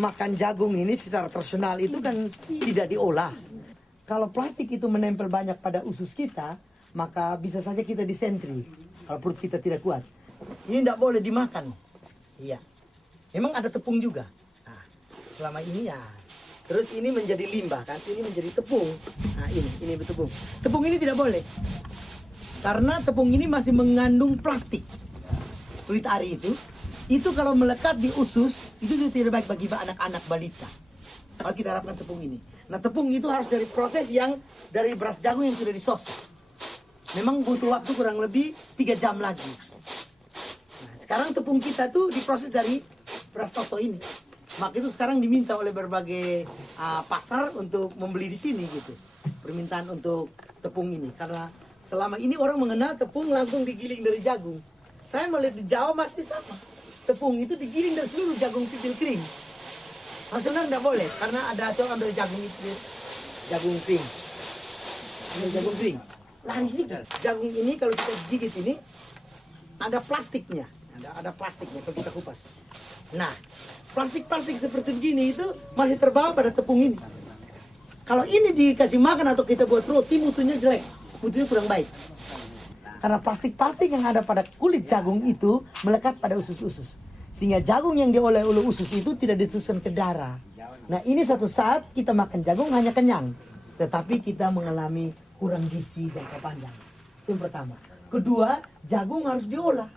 Makan jagung ini secara tradisional itu kan tidak diolah. Kalau plastik itu menempel banyak pada usus kita, maka bisa saja kita disentri kalau perut kita tidak kuat. Ini tidak boleh dimakan. Iya. Memang ada tepung juga. Nah, selama ini ya. Terus ini menjadi limbah kan, ini menjadi tepung. Nah ini tepung. Tepung ini tidak boleh. Karena tepung ini masih mengandung plastik. Kulit ari itu kalau melekat di usus, itu tidak baik bagi anak-anak balita. Kalau kita harapkan tepung ini. Nah tepung itu harus dari proses yang dari beras jagung yang sudah disos. Memang butuh waktu kurang lebih 3 jam lagi. Nah, sekarang tepung kita tuh diproses dari beras soso ini. Maka itu sekarang diminta oleh berbagai pasar untuk membeli di sini gitu. Permintaan untuk tepung ini. Karena selama ini orang mengenal tepung langsung digiling dari jagung. Saya melihat di Jawa masih sama. Tepung itu digiling dari seluruh jagung pipil kering. Nah, sebenarnya tidak boleh karena ada aturan dari jagung itu, jagung kering. Ini jagung kering. Lari sedikit. Jagung ini kalau kita gigit ini ada plastiknya, ada plastiknya kalau kita kupas. Nah, plastik-plastik seperti begini itu masih terbawa pada tepung ini. Kalau ini dikasih makan atau kita buat roti, mutunya jelek, mutunya kurang baik. Karena plastik-plastik yang ada pada kulit jagung itu melekat pada usus-usus. Sehingga jagung yang diolah oleh usus itu tidak diteruskan ke darah. Nah ini satu saat kita makan jagung hanya kenyang. Tetapi kita mengalami kurang gizi jangka panjang. Itu yang pertama. Kedua, jagung harus diolah.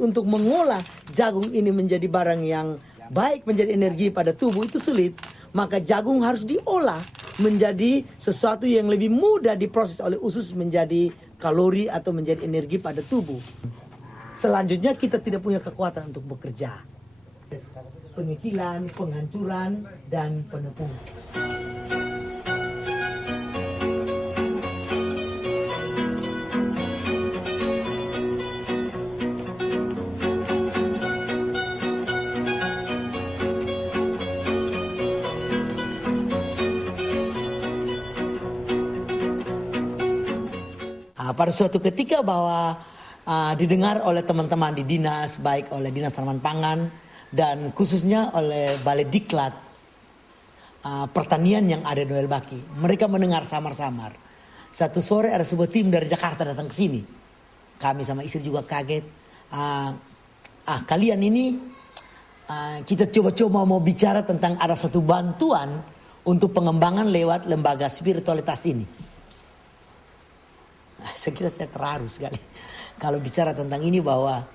Untuk mengolah jagung ini menjadi barang yang baik, menjadi energi pada tubuh itu sulit. Maka jagung harus diolah menjadi sesuatu yang lebih mudah diproses oleh usus menjadi kalori atau menjadi energi pada tubuh. Selanjutnya kita tidak punya kekuatan untuk bekerja. Pengecilan, penghancuran, dan penepungan. Pada suatu ketika bahwa didengar oleh teman-teman di dinas, baik oleh Dinas Tanaman Pangan dan khususnya oleh Balai Diklat Pertanian yang ada di Noel Baki. Mereka mendengar samar-samar. Satu sore ada sebuah tim dari Jakarta datang ke sini. Kami sama istri juga kaget. Kalian ini kita coba-coba mau bicara tentang ada satu bantuan untuk pengembangan lewat lembaga spiritualitas ini. Saya kira saya terharu sekali kalau bicara tentang ini bahwa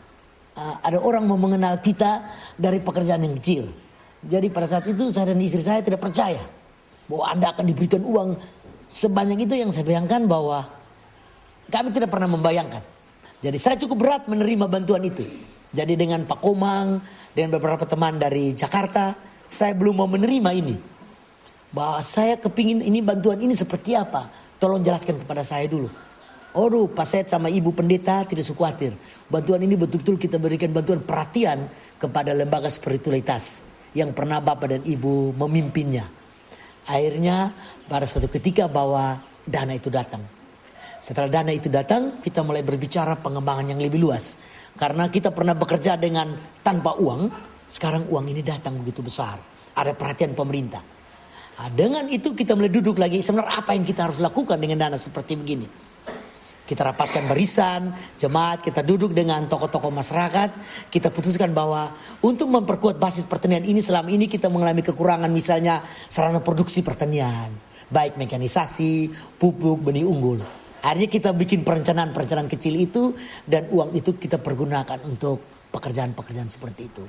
ada orang mau mengenal kita dari pekerjaan yang kecil. Jadi pada saat itu saya dan istri saya tidak percaya bahwa Anda akan diberikan uang sebanyak itu. Yang saya bayangkan bahwa kami tidak pernah membayangkan. Jadi saya cukup berat menerima bantuan itu. Jadi dengan Pak Komang, dengan beberapa teman dari Jakarta, saya belum mau menerima ini. Bahwa saya kepingin ini bantuan ini seperti apa. Tolong jelaskan kepada saya dulu. Pak Said sama Ibu Pendeta tidak usah khawatir. Bantuan ini betul-betul kita berikan bantuan perhatian kepada lembaga spiritualitas yang pernah Bapak dan Ibu memimpinnya. Akhirnya pada suatu ketika bahwa dana itu datang. Setelah dana itu datang, kita mulai berbicara pengembangan yang lebih luas. Karena kita pernah bekerja dengan tanpa uang, sekarang uang ini datang begitu besar. Ada perhatian pemerintah. Dengan itu kita mulai duduk lagi, sebenarnya apa yang kita harus lakukan dengan dana seperti begini. Kita rapatkan barisan, jemaat, kita duduk dengan tokoh-tokoh masyarakat. Kita putuskan bahwa untuk memperkuat basis pertanian ini, selama ini kita mengalami kekurangan misalnya sarana produksi pertanian. Baik mekanisasi, pupuk, benih unggul. Akhirnya kita bikin perencanaan kecil itu dan uang itu kita pergunakan untuk pekerjaan-pekerjaan seperti itu.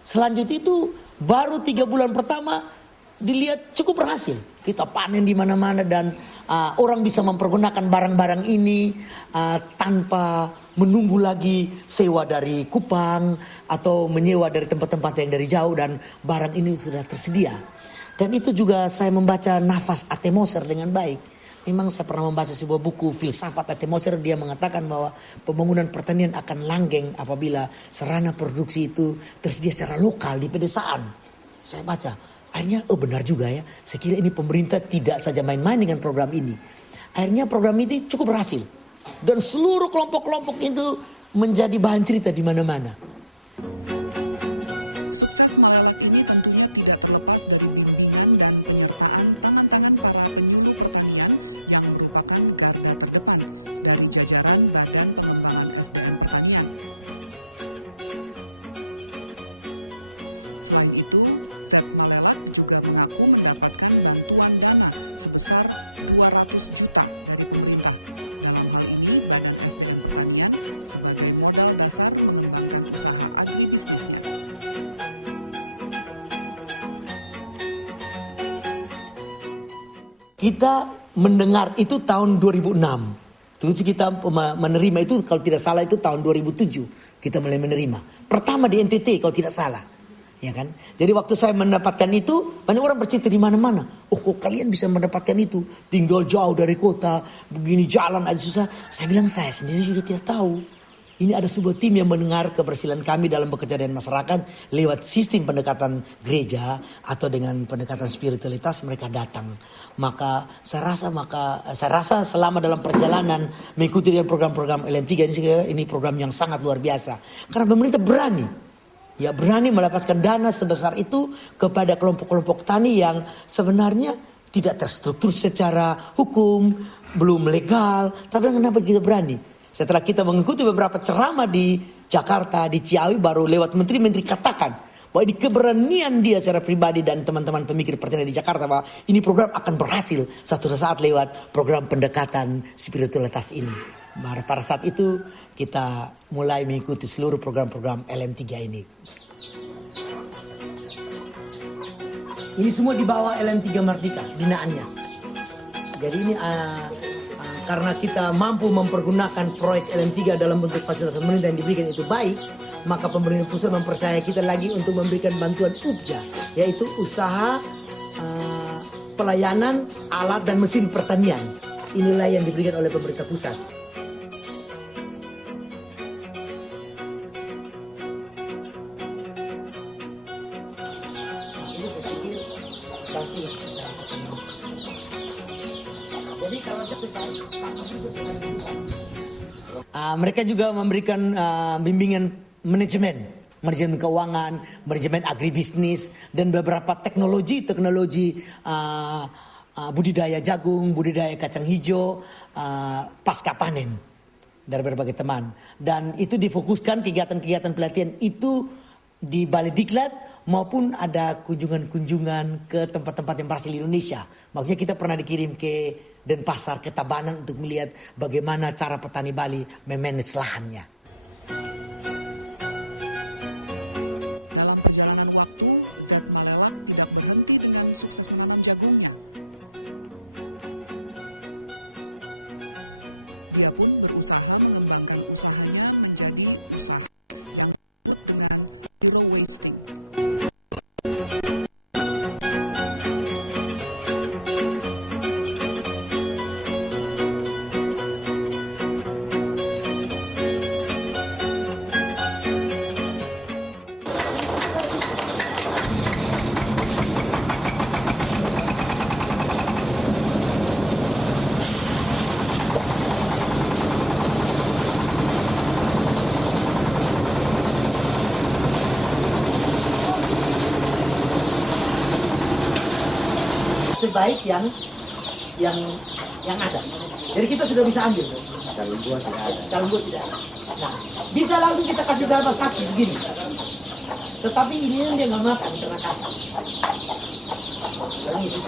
Selanjutnya itu baru 3 bulan pertama dilihat cukup berhasil. Kita panen di mana-mana dan orang bisa mempergunakan barang-barang ini tanpa menunggu lagi sewa dari Kupang atau menyewa dari tempat-tempat yang dari jauh, dan barang ini sudah tersedia. Dan itu juga saya membaca nafas A.T. Moser dengan baik. Memang saya pernah membaca sebuah buku filsafat A.T. Moser, dia mengatakan bahwa pembangunan pertanian akan langgeng apabila sarana produksi itu tersedia secara lokal di pedesaan. Saya baca, akhirnya benar juga ya. Saya kira ini pemerintah tidak saja main-main dengan program ini. Akhirnya program ini cukup berhasil. Dan seluruh kelompok-kelompok itu menjadi bahan cerita di mana-mana. Sukses Malelak ini tentunya tidak terlepas dari bimbingan dan penyertaan pengembangan para penyuluh pertanian yang merupakan garda terdepan dari jajaran Badan Pengembangan SDM Pertanian. Selain itu, Seth Malelak juga mengaku mendapatkan bantuan dana sebesar 200 juta dari pemerintah. Dalam hal ini, Badan SDM Pertanian sebagai modal dasar mengembangkan usaha agribisnisnya. Kita mendengar itu tahun 2006. Terus kita menerima itu, kalau tidak salah itu tahun 2007 kita mulai menerima. Pertama di NTT kalau tidak salah. Ya kan? Jadi waktu saya mendapatkan itu, banyak orang bercerita di mana-mana. Oh, kok kalian bisa mendapatkan itu? Tinggal jauh dari kota, begini jalan aja susah. Saya bilang saya sendiri juga tidak tahu. Ini ada sebuah tim yang mendengar keberhasilan kami dalam bekerja dengan masyarakat lewat sistem pendekatan gereja atau dengan pendekatan spiritualitas, mereka datang. Maka saya rasa selama dalam perjalanan mengikuti program-program LM3 ini program yang sangat luar biasa. Karena pemerintah berani melepaskan dana sebesar itu kepada kelompok-kelompok tani yang sebenarnya tidak terstruktur secara hukum, belum legal. Tapi kenapa kita berani? Setelah kita mengikuti beberapa ceramah di Jakarta, di Ciawi, baru lewat menteri-menteri katakan bahwa ini keberanian dia secara pribadi dan teman-teman pemikir pertanian di Jakarta bahwa ini program akan berhasil satu saat lewat program pendekatan spiritualitas ini. Pada saat itu kita mulai mengikuti seluruh program-program LM3 ini. Ini semua di bawah LM3 Merdeka binaannya. Jadi ini karena kita mampu mempergunakan proyek LM3 dalam bentuk fasilitas pemerintah yang diberikan itu baik, maka pemerintah pusat mempercayai kita lagi untuk memberikan bantuan UPJA, yaitu usaha pelayanan alat dan mesin pertanian. Inilah yang diberikan oleh pemerintah pusat. Mereka juga memberikan bimbingan manajemen keuangan, manajemen agribisnis, dan beberapa teknologi budidaya jagung, budidaya kacang hijau, pasca panen dari berbagai teman. Dan itu difokuskan kegiatan-kegiatan pelatihan itu di Balai Diklat maupun ada kunjungan-kunjungan ke tempat-tempat yang berhasil di Indonesia. Maksudnya kita pernah dikirim ke Denpasar, ke Tabanan untuk melihat bagaimana cara petani Bali memanage lahannya. Dalam perjalanan waktu, Seth Malelak tidak berhenti dengan sukses menanam jagungnya. Dia pun berusaha mengembangkan usahanya menjadi usaha yang disebut dengan zero wasting. Sebaik yang ada. Jadi kita sudah bisa ambil. Calon buah tidak ada. Calon buah tidak ada. Nah, bisa langsung kita kasih dalam saksi begini. Tetapi ini dia nggak makan karena kasar. Ini sih.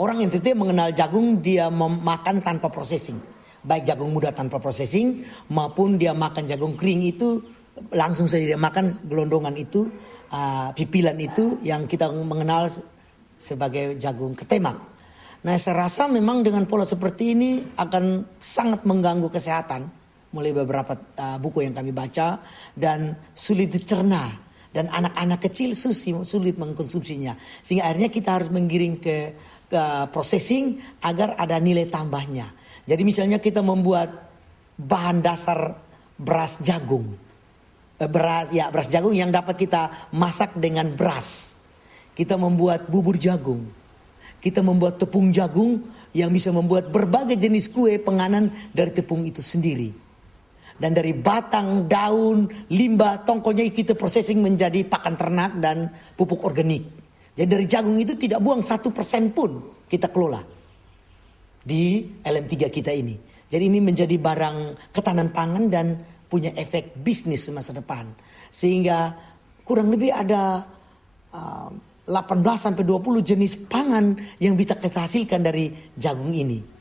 Orang NTT mengenal jagung, dia memakan tanpa processing. Baik jagung muda tanpa processing maupun dia makan jagung kering itu langsung saja dia makan gelondongan itu, pipilan itu yang kita mengenal sebagai jagung ketemak. Nah, saya rasa memang dengan pola seperti ini akan sangat mengganggu kesehatan. Mulai beberapa buku yang kami baca dan sulit dicerna. Dan anak-anak kecil sulit mengkonsumsinya. Sehingga akhirnya kita harus menggiring ke processing agar ada nilai tambahnya. Jadi misalnya kita membuat bahan dasar beras jagung. Beras jagung yang dapat kita masak dengan beras. Kita membuat bubur jagung. Kita membuat tepung jagung yang bisa membuat berbagai jenis kue penganan dari tepung itu sendiri. Dan dari batang, daun, limbah, tongkolnya kita processing menjadi pakan ternak dan pupuk organik. Jadi dari jagung itu tidak buang 1% pun kita kelola di LM3 kita ini. Jadi ini menjadi barang ketahanan pangan dan punya efek bisnis masa depan. Sehingga kurang lebih ada 18-20 jenis pangan yang bisa kita hasilkan dari jagung ini.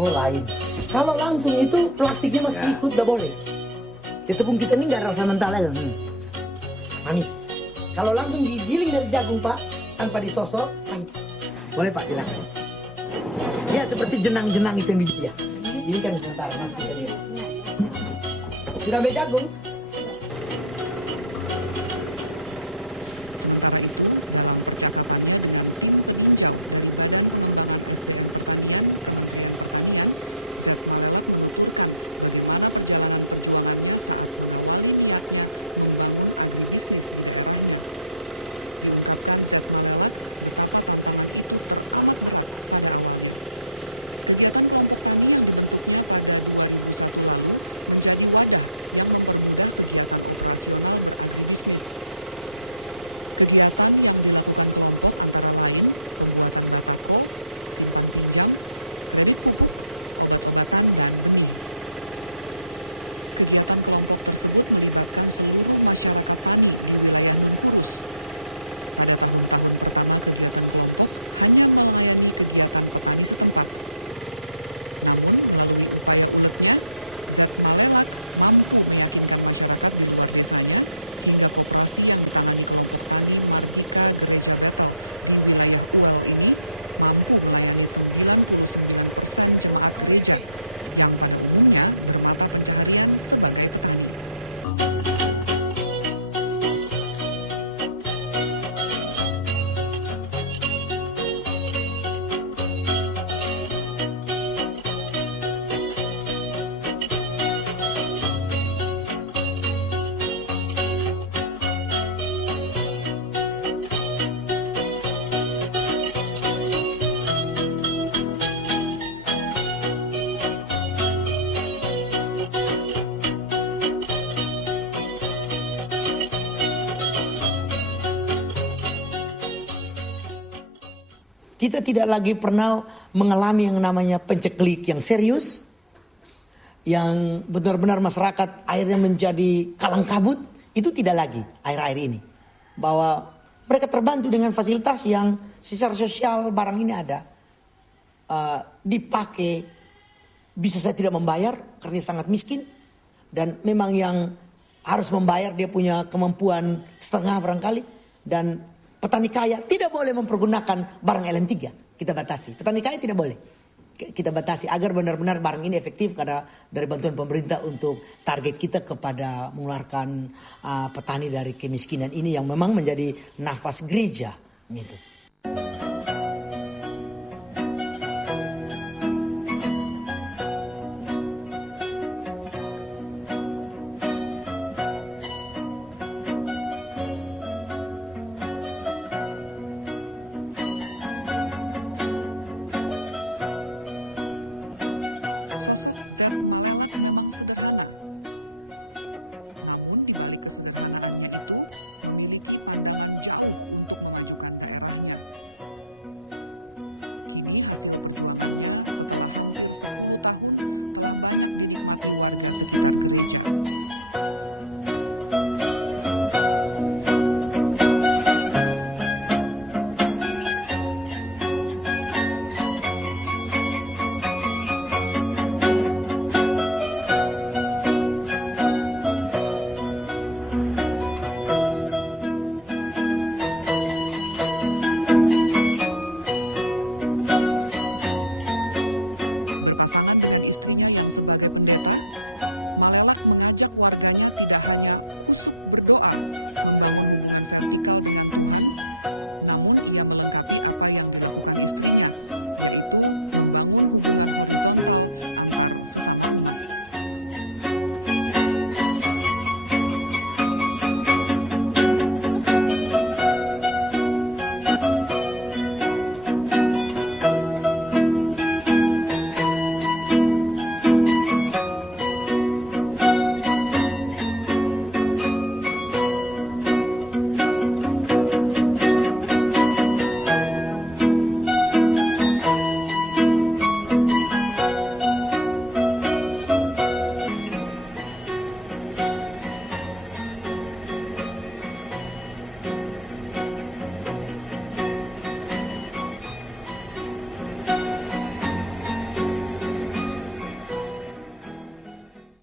Oh lain. Kalau langsung itu plastiknya masih ikut, gak boleh. Ya, tepung kita ini gak rasa mental aja. Manis. Kalau langsung digiling dari jagung Pak, tanpa disosok, pahit. Boleh Pak, silakan. Ya seperti jenang-jenang itu yang di ya. Ini kan sebentar Mas kita lihat. Sudah ambil jagung? Kita tidak lagi pernah mengalami yang namanya penceklik yang serius. Yang benar-benar masyarakat akhirnya menjadi kalang kabut. Itu tidak lagi akhir-akhir ini. Bahwa mereka terbantu dengan fasilitas yang secara sosial barang ini ada. Dipakai. Bisa saya tidak membayar karena sangat miskin. Dan memang yang harus membayar dia punya kemampuan setengah barangkali. Dan petani kaya tidak boleh mempergunakan barang LM3. Kita batasi. Petani kaya tidak boleh. Kita batasi agar benar-benar barang ini efektif karena dari bantuan pemerintah untuk target kita kepada mengeluarkan petani dari kemiskinan ini yang memang menjadi nafas gereja. Gitu.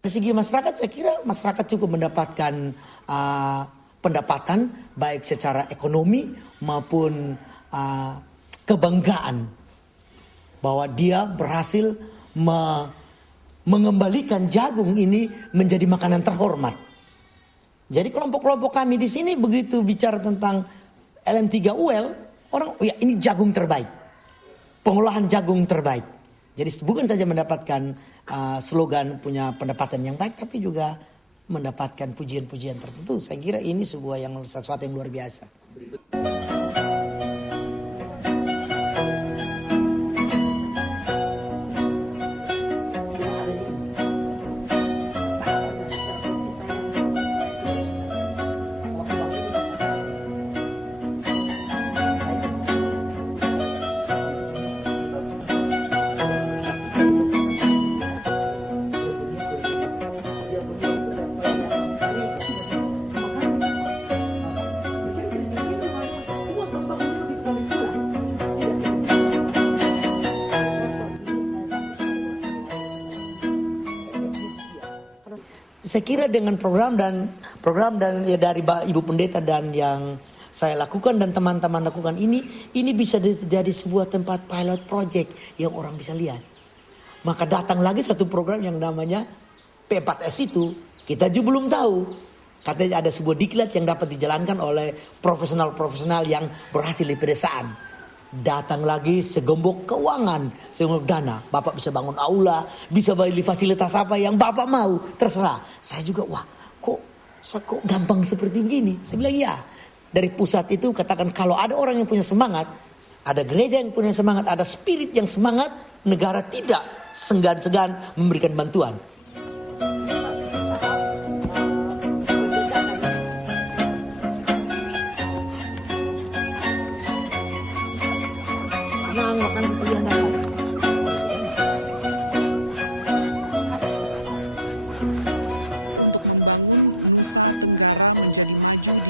Dari segi masyarakat, saya kira masyarakat cukup mendapatkan pendapatan baik secara ekonomi maupun kebanggaan bahwa dia berhasil mengembalikan jagung ini menjadi makanan terhormat. Jadi kelompok-kelompok kami di sini begitu bicara tentang LM3UL, orang, ya ini jagung terbaik, pengolahan jagung terbaik. Jadi bukan saja mendapatkan slogan punya pendapatan yang baik, tapi juga mendapatkan pujian-pujian tertentu. Saya kira ini sesuatu yang luar biasa. Saya kira dengan program dan ya dari Ibu Pendeta dan yang saya lakukan dan teman-teman lakukan ini bisa jadi sebuah tempat pilot project yang orang bisa lihat. Maka datang lagi satu program yang namanya P4S itu, kita juga belum tahu. Katanya ada sebuah diklat yang dapat dijalankan oleh profesional-profesional yang berhasil di pedesaan. Datang lagi segembok keuangan, segembok dana. Bapak bisa bangun aula, bisa beli fasilitas apa yang Bapak mau, terserah. Saya juga, wah kok gampang seperti begini? Saya bilang iya. Dari pusat itu katakan kalau ada orang yang punya semangat, ada gereja yang punya semangat, ada spirit yang semangat, negara tidak segan-segan memberikan bantuan.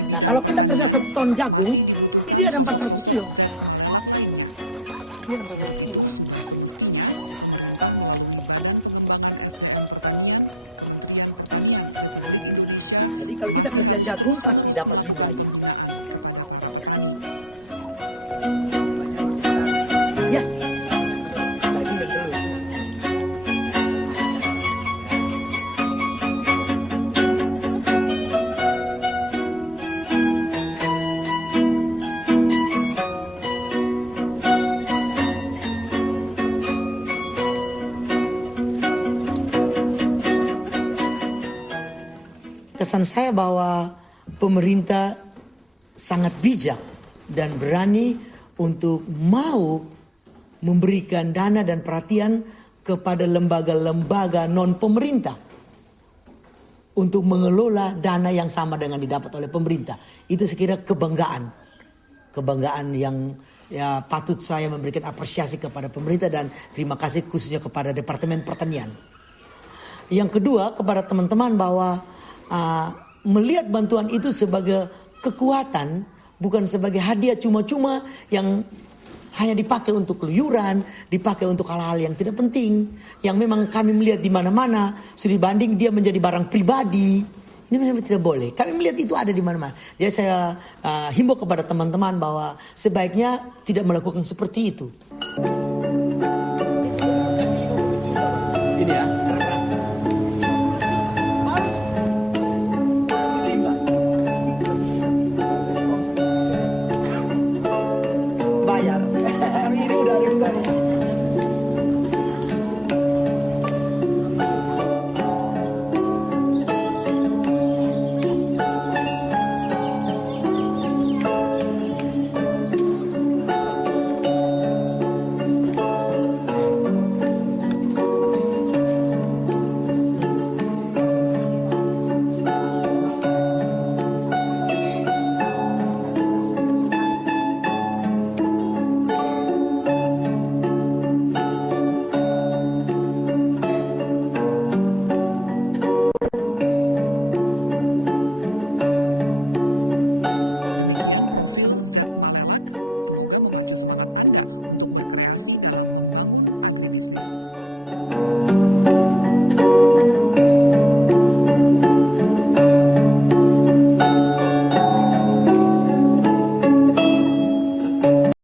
Nah, kalau kita kerja 1 ton jagung, ini ada 400 kilo. Ini 400 kilo. Jadi kalau kita kerja jagung pasti dapat jumlahnya. Ya. Lagi dan terus. Kesan saya bahwa pemerintah sangat bijak dan berani untuk mau memberikan dana dan perhatian kepada lembaga-lembaga non-pemerintah untuk mengelola dana yang sama dengan didapat oleh pemerintah. Itu sekira kebanggaan. Kebanggaan yang ya patut saya memberikan apresiasi kepada pemerintah dan terima kasih khususnya kepada Departemen Pertanian. Yang kedua, kepada teman-teman bahwa melihat bantuan itu sebagai kekuatan, bukan sebagai hadiah cuma-cuma yang hanya dipakai untuk keluyuran, dipakai untuk hal-hal yang tidak penting, yang memang kami melihat di mana-mana, studi banding dia menjadi barang pribadi. Ini memang tidak boleh. Kami melihat itu ada di mana-mana. Jadi saya himbau kepada teman-teman bahwa sebaiknya tidak melakukan seperti itu.